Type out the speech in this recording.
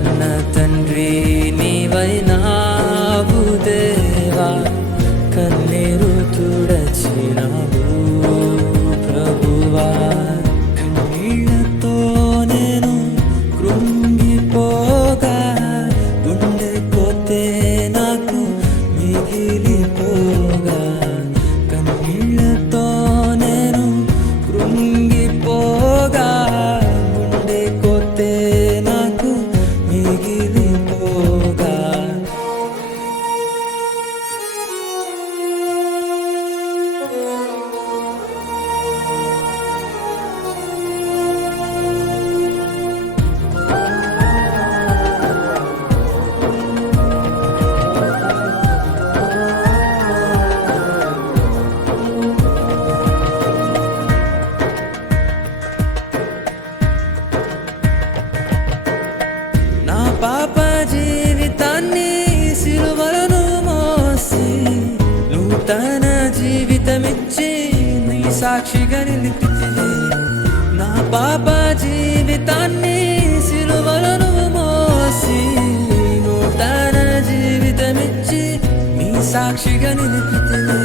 కన్న తండ్రి నీవైనావు దేవా, కన్నీరు తుడచినావు ప్రభువా. కన్నీళ్లతో నేను కృంగిపోగా, గుండె కోతే నాకు మిగిలిపోగా, కన్నీళ్లతో నేను కృంగిపోగా, గుండె కోతే నాకు మిగిలిపోగా. నా పాప జీవితాన్ని సిలువలను మోసి నూతన జీవితమిచ్చి నీ సాక్షిగా నిలిపితిని. నా పాప జీవితాన్ని సిలువలను మోసి నూతన జీవితమిచ్చి నీ సాక్షిగా నిలిపితిని.